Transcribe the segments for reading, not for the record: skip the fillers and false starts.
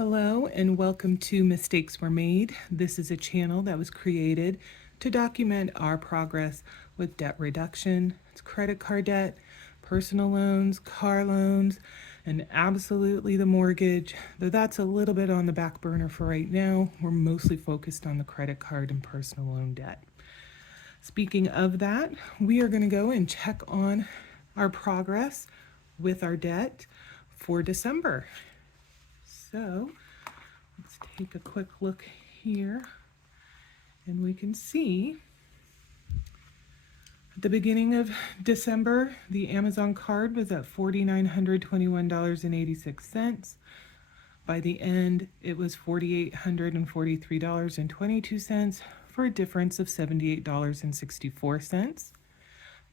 Hello and welcome to Mistakes Were Made. This is a channel that was created to document our progress with debt reduction. It's credit card debt, personal loans, car loans, and absolutely the mortgage, though that's a little bit on the back burner for right now. We're mostly focused on the credit card and personal loan debt. Speaking of that, we are going to go and check on our progress with our debt for December. So let's take a quick look here, and we can see at the beginning of December, the Amazon card was at $4,921.86. By the end, it was $4,843.22 for a difference of $78.64.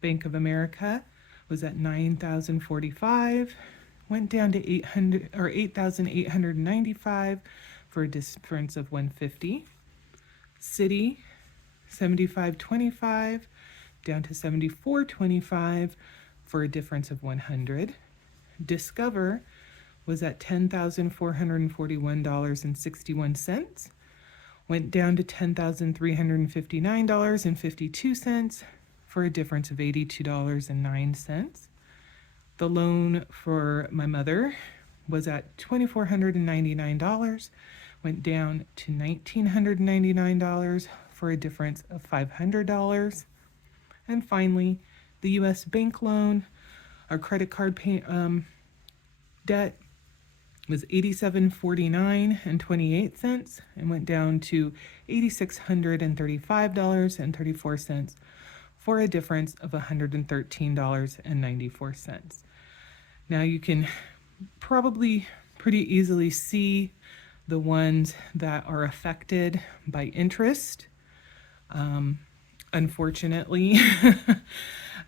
Bank of America was at $9,045, went down to $8,895 for a difference of $150. Citi, $75.25 down to $74.25 for a difference of $100. Discover was at $10,441.61, went down to $10,359.52 for a difference of $82.09. The loan for my mother was at $2,499, went down to $1,999 for a difference of $500. And finally, the U.S. bank loan, our credit card debt was $87.49 and went down to $8,635.34 for a difference of $113.94. Now you can probably pretty easily see the ones that are affected by interest. Unfortunately,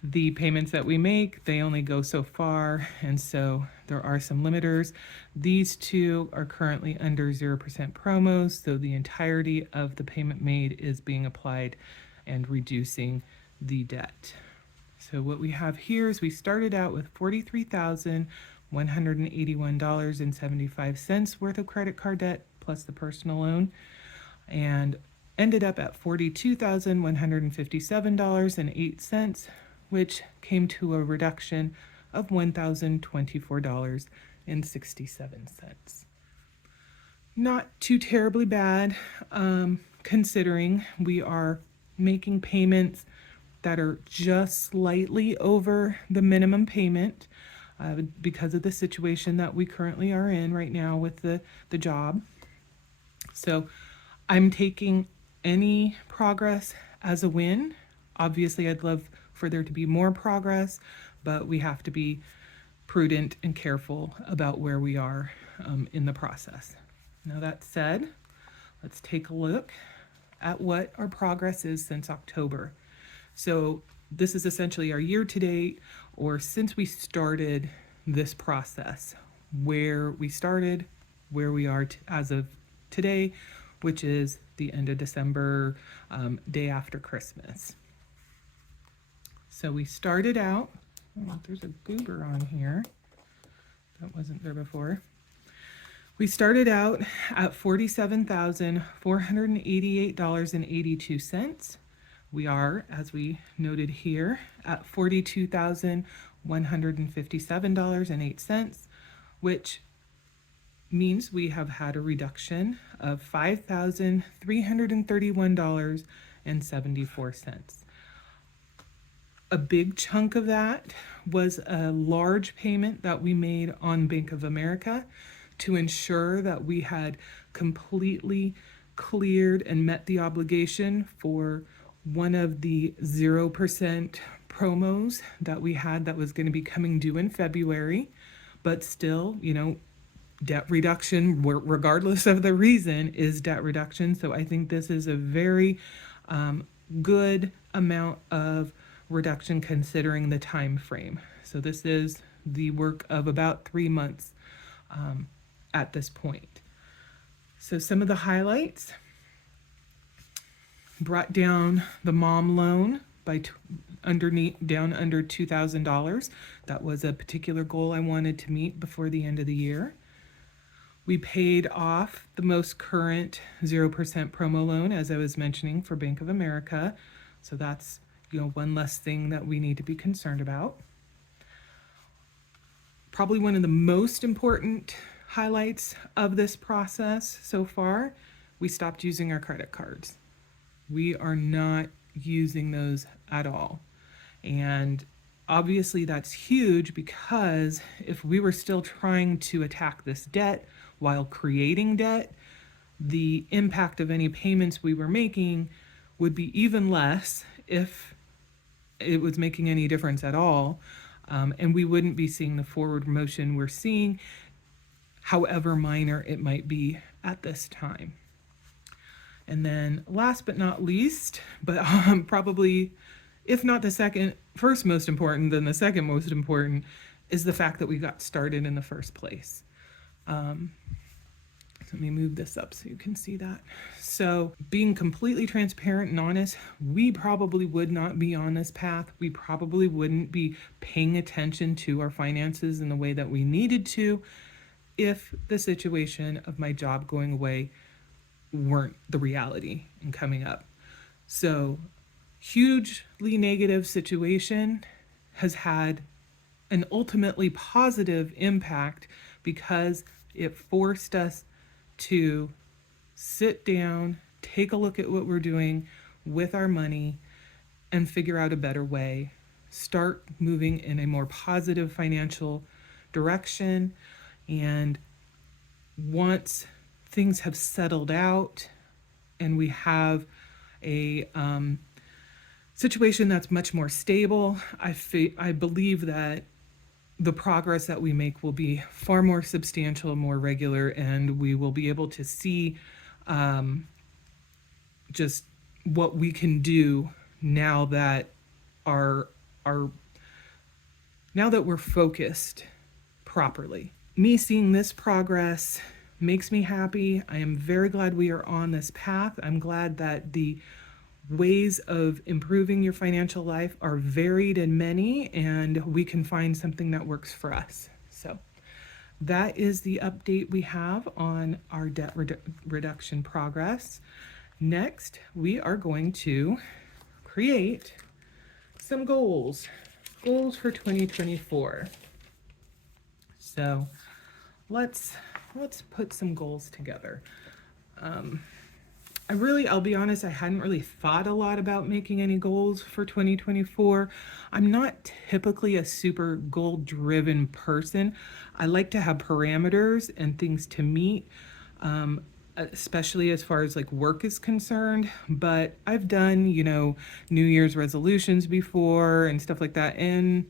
the payments that we make, they only go so far, and so there are some limiters. These two are currently under 0% promos, so the entirety of the payment made is being applied and reducing the debt. So what we have here is we started out with $43,181.75 worth of credit card debt plus the personal loan, and ended up at $42,157.08, which came to a reduction of $1,024.67. Not too terribly bad, considering we are making payments that are just slightly over the minimum payment because of the situation that we currently are in right now with the job. So I'm taking any progress as a win. Obviously, I'd love for there to be more progress, but we have to be prudent and careful about where we are in the process. Now, that said, let's take a look at what our progress is since October. So this is essentially our year to date, or since we started this process, where we started, where we are as of today, which is the end of December, day after Christmas. So we started out, there's a goober on here that wasn't there before. We started out at $47,488.82. We are, as we noted here, at $42,157.08, which means we have had a reduction of $5,331.74. A big chunk of that was a large payment that we made on Bank of America to ensure that we had completely cleared and met the obligation for one of the 0% promos that we had that was going to be coming due in February. But still, debt reduction, regardless of the reason, is debt reduction. So I think this is a very good amount of reduction considering the time frame. So this is the work of about 3 months at this point. So some of the highlights: brought down the mom loan by under $2,000. That was a particular goal I wanted to meet before the end of the year. We paid off the most current 0% promo loan, as I was mentioning, for Bank of America. So that's, one less thing that we need to be concerned about. Probably one of the most important highlights of this process so far, we stopped using our credit cards. We are not using those at all. And obviously that's huge, because if we were still trying to attack this debt while creating debt, the impact of any payments we were making would be even less, if it was making any difference at all. And we wouldn't be seeing the forward motion we're seeing, however minor it might be at this time. And then last but not least, but probably, if not the first most important, then the second most important, is the fact that we got started in the first place. Let me move this up so you can see that. So being completely transparent and honest, we probably would not be on this path. We probably wouldn't be paying attention to our finances in the way that we needed to if the situation of my job going away weren't the reality and coming up. So hugely negative situation has had an ultimately positive impact, because it forced us to sit down, take a look at what we're doing with our money, and figure out a better way. Start moving in a more positive financial direction. And once things have settled out and we have a situation that's much more stable, I believe that the progress that we make will be far more substantial, more regular, and we will be able to see just what we can do now that now that we're focused properly. Me seeing this progress makes me happy. I am very glad we are on this path. I'm glad that the ways of improving your financial life are varied and many, and we can find something that works for us. So that is the update we have on our debt reduction progress. Next, we are going to create some goals for 2024. So let's put some goals together. I'll be honest, I hadn't really thought a lot about making any goals for 2024. I'm not typically a super goal-driven person. I like to have parameters and things to meet, especially as far as like work is concerned. But I've done, New Year's resolutions before and stuff like that. And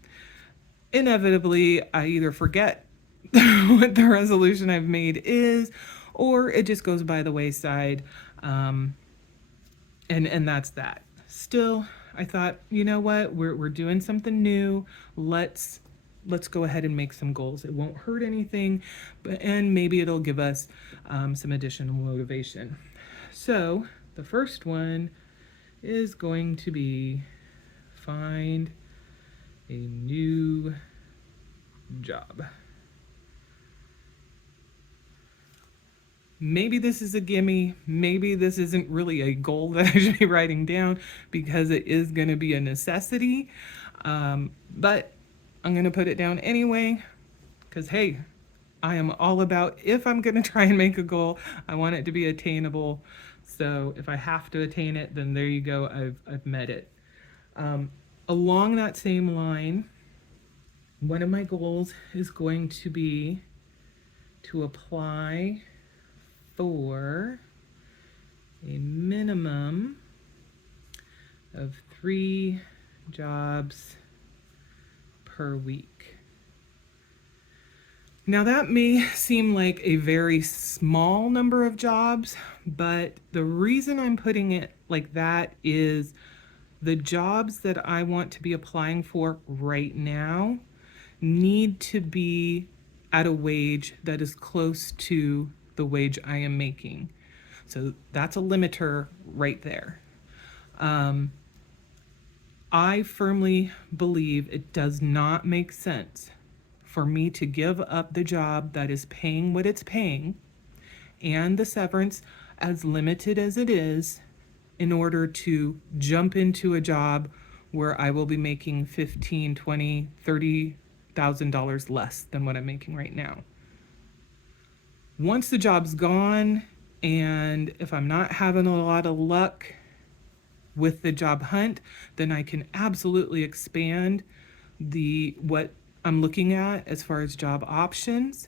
inevitably, I either forget what the resolution I've made is, or it just goes by the wayside. And that's that. Still, I thought, you know what, we're doing something new. Let's go ahead and make some goals. It won't hurt anything, and maybe it'll give us some additional motivation. So the first one is going to be find a new job. Maybe this is a gimme. Maybe this isn't really a goal that I should be writing down, because it is going to be a necessity. But I'm going to put it down anyway, because, hey, I am all about, if I'm going to try and make a goal, I want it to be attainable. So if I have to attain it, then there you go. I've met it. Along that same line, one of my goals is going to be to apply for a minimum of 3 jobs per week. Now that may seem like a very small number of jobs, but the reason I'm putting it like that is the jobs that I want to be applying for right now need to be at a wage that is close to the wage I am making. So that's a limiter right there. I firmly believe it does not make sense for me to give up the job that is paying what it's paying and the severance, as limited as it is, in order to jump into a job where I will be making 15, 20, $30,000 less than what I'm making right now. Once the job's gone, and if I'm not having a lot of luck with the job hunt, then I can absolutely expand what I'm looking at as far as job options.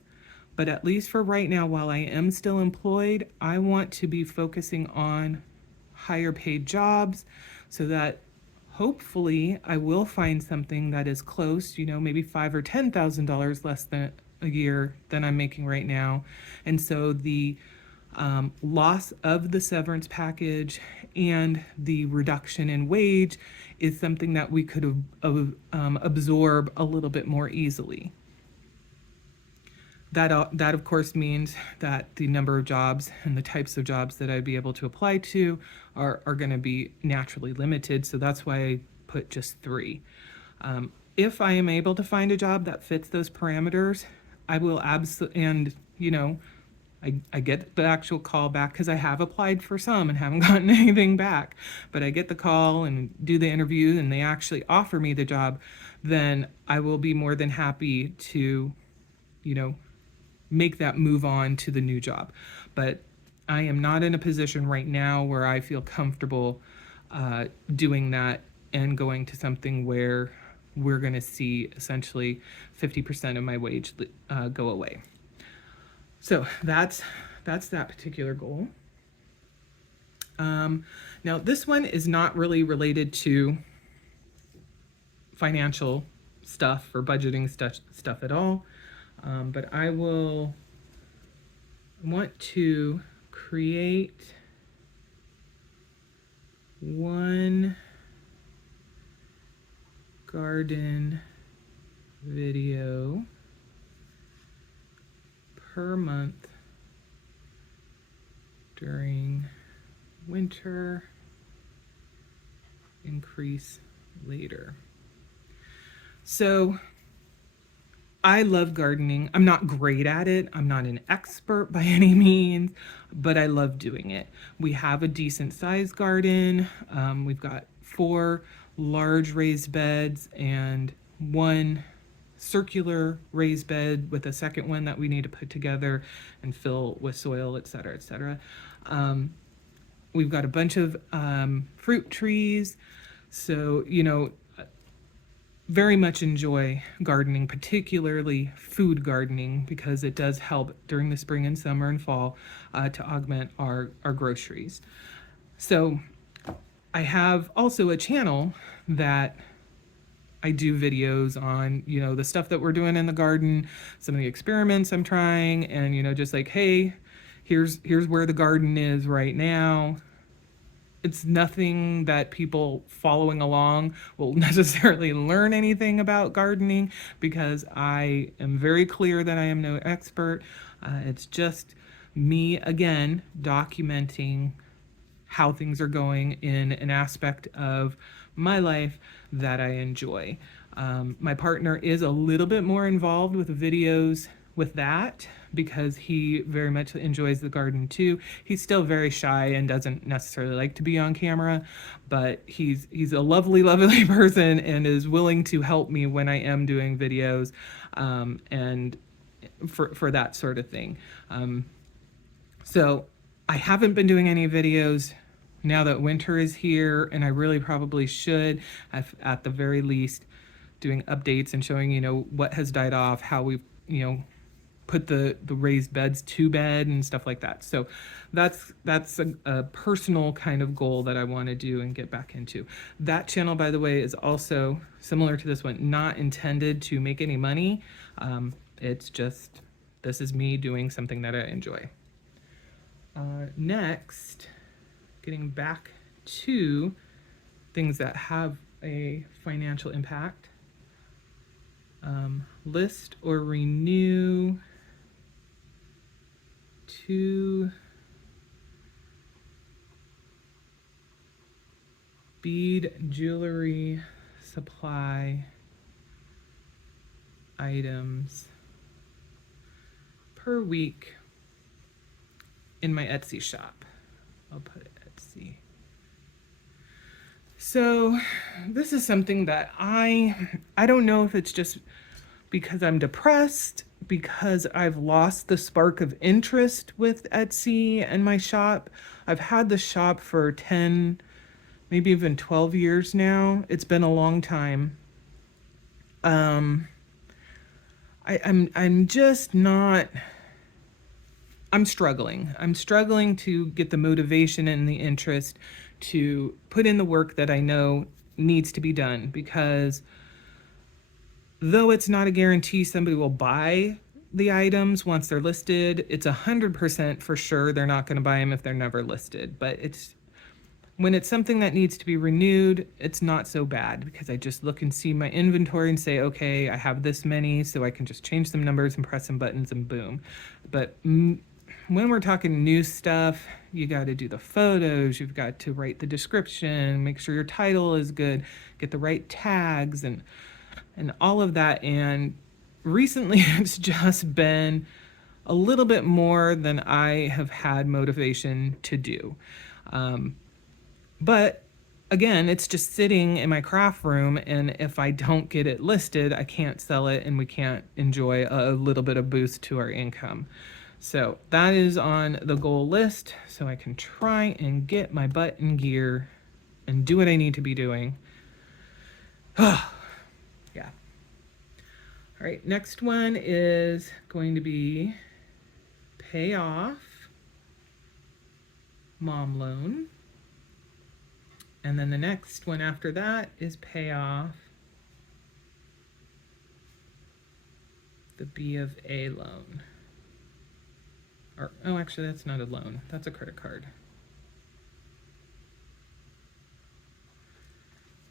But at least for right now, while I am still employed, I want to be focusing on higher paid jobs so that hopefully I will find something that is close, maybe $5,000 or $10,000 less than a year than I'm making right now. And so the loss of the severance package and the reduction in wage is something that we could absorb a little bit more easily. That of course means that the number of jobs and the types of jobs that I'd be able to apply to are going to be naturally limited. So that's why I put just 3. If I am able to find a job that fits those parameters, I will and I get the actual call back because I have applied for some and haven't gotten anything back. But I get the call and do the interview and they actually offer me the job, then I will be more than happy to, make that move on to the new job. But I am not in a position right now where I feel comfortable doing that and going to something where we're going to see essentially 50% of my wage go away. So that's that particular goal. Now this one is not really related to financial stuff or budgeting stuff at all. But I will want to create one garden video per month during winter, increase later. So I love gardening. I'm not great at it. I'm not an expert by any means, but I love doing it. We have a decent sized garden. We've got 4 large raised beds and 1 circular raised bed with a second one that we need to put together and fill with soil, et cetera, et cetera. We've got a bunch of fruit trees. So, very much enjoy gardening, particularly food gardening, because it does help during the spring and summer and fall to augment our groceries. So I have also a channel that I do videos on, the stuff that we're doing in the garden, some of the experiments I'm trying, and, just like, hey, here's where the garden is right now. It's nothing that people following along will necessarily learn anything about gardening because I am very clear that I am no expert. It's just me, again, documenting how things are going in an aspect of my life that I enjoy. My partner is a little bit more involved with videos with that because he very much enjoys the garden too. He's still very shy and doesn't necessarily like to be on camera, but he's a lovely, lovely person and is willing to help me when I am doing videos and for that sort of thing. So I haven't been doing any videos now that winter is here, and I really probably should, at the very least, doing updates and showing, what has died off, how we've, put the raised beds to bed and stuff like that. So that's a personal kind of goal that I want to do and get back into. That channel, by the way, is also similar to this one, not intended to make any money. It's just, this is me doing something that I enjoy. Next, getting back to things that have a financial impact. List or renew 2 bead jewelry supply items per week in my Etsy shop. I'll put Etsy. So this is something that I don't know if it's just because I'm depressed, because I've lost the spark of interest with Etsy and my shop. I've had the shop for 10, maybe even 12 years now. It's been a long time. I'm just not. I'm struggling. I'm struggling to get the motivation and the interest to put in the work that I know needs to be done, because though it's not a guarantee somebody will buy the items once they're listed, it's 100% for sure they're not going to buy them if they're never listed. But it's when it's something that needs to be renewed, it's not so bad, because I just look and see my inventory and say, okay, I have this many, so I can just change some numbers and press some buttons and boom. But when we're talking new stuff, you got to do the photos, you've got to write the description, make sure your title is good, get the right tags and all of that. And recently it's just been a little bit more than I have had motivation to do. But again, it's just sitting in my craft room, and if I don't get it listed, I can't sell it and we can't enjoy a little bit of boost to our income. So that is on the goal list, so I can try and get my butt in gear and do what I need to be doing. Yeah. All right, next one is going to be pay off mom loan. And then the next one after that is pay off the B of A loan. Or, oh, actually, that's not a loan. That's a credit card.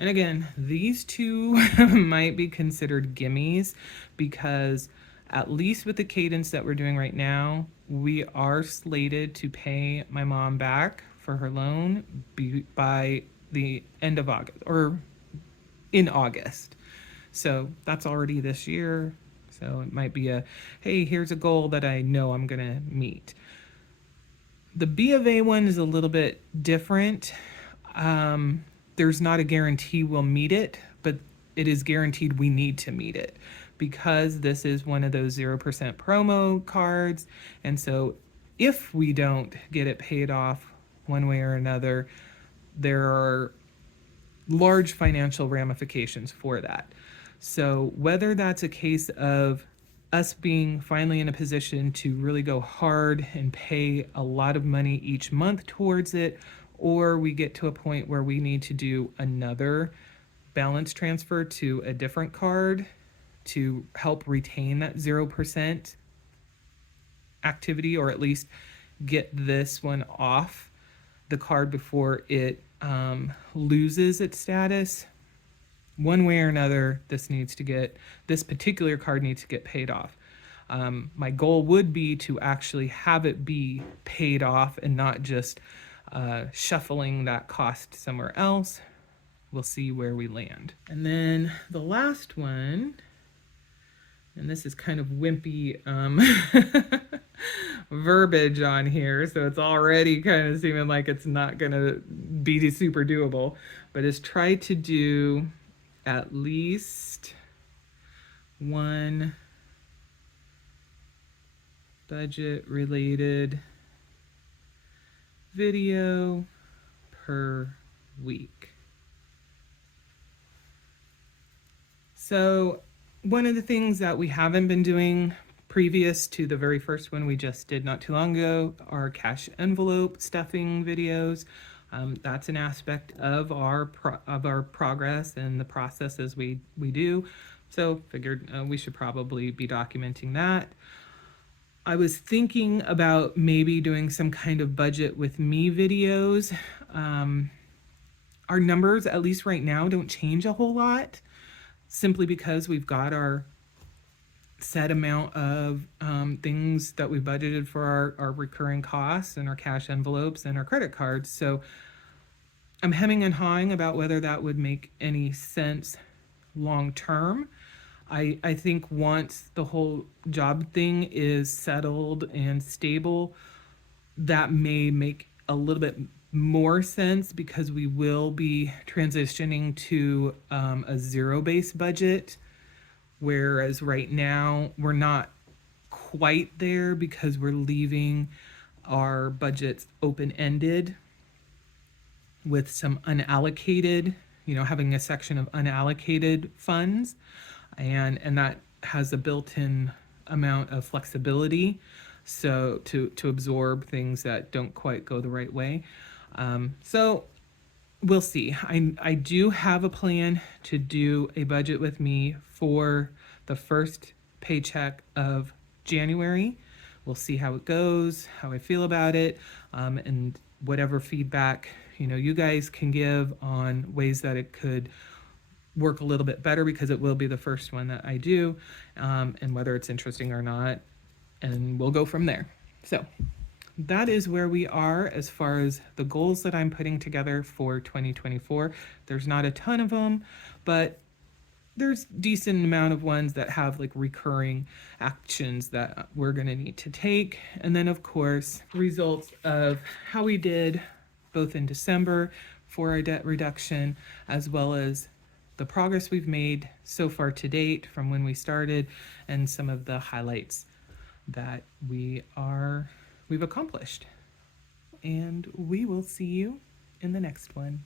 And again, these two might be considered gimmies, because at least with the cadence that we're doing right now, we are slated to pay my mom back for her loan by the end of August, or in August. So that's already this year. So it might be a, hey, here's a goal that I know I'm going to meet. The B of A one is a little bit different. There's not a guarantee we'll meet it, but it is guaranteed we need to meet it, because this is one of those 0% promo cards. And so if we don't get it paid off one way or another, there are large financial ramifications for that. So whether that's a case of us being finally in a position to really go hard and pay a lot of money each month towards it, or we get to a point where we need to do another balance transfer to a different card to help retain that 0% activity, or at least get this one off the card before it loses its status. One way or another, this particular card needs to get paid off. My goal would be to actually have it be paid off and not just shuffling that cost somewhere else. We'll see where we land. And then the last one, and this is kind of wimpy verbiage on here, so it's already kind of seeming like it's not going to be super doable, but is try to do at least one budget related video per week. So one of the things that we haven't been doing previous to the very first one we just did not too long ago are cash envelope stuffing videos. That's an aspect of our progress and the processes we do. So figured we should probably be documenting that. I was thinking about maybe doing some kind of budget with me videos. Our numbers, at least right now, don't change a whole lot, simply because we've got our set amount of things that we budgeted for our recurring costs and our cash envelopes and our credit cards. So I'm hemming and hawing about whether that would make any sense long term. I think once the whole job thing is settled and stable, that may make a little bit more sense because we will be transitioning to a zero-based budget, whereas right now we're not quite there because we're leaving our budgets open-ended with some unallocated, having a section of unallocated funds, and that has a built-in amount of flexibility, so to absorb things that don't quite go the right way. So we'll see. I do have a plan to do a budget with me for the first paycheck of January. We'll see how it goes, how I feel about it, and whatever feedback you guys can give on ways that it could work a little bit better, because it will be the first one that I do, and whether it's interesting or not, and we'll go from there. So that is where we are as far as the goals that I'm putting together for 2024. There's not a ton of them, but there's decent amount of ones that have like recurring actions that we're going to need to take. And then of course, results of how we did both in December for our debt reduction, as well as the progress we've made so far to date from when we started, and some of the highlights that we've accomplished. And we will see you in the next one.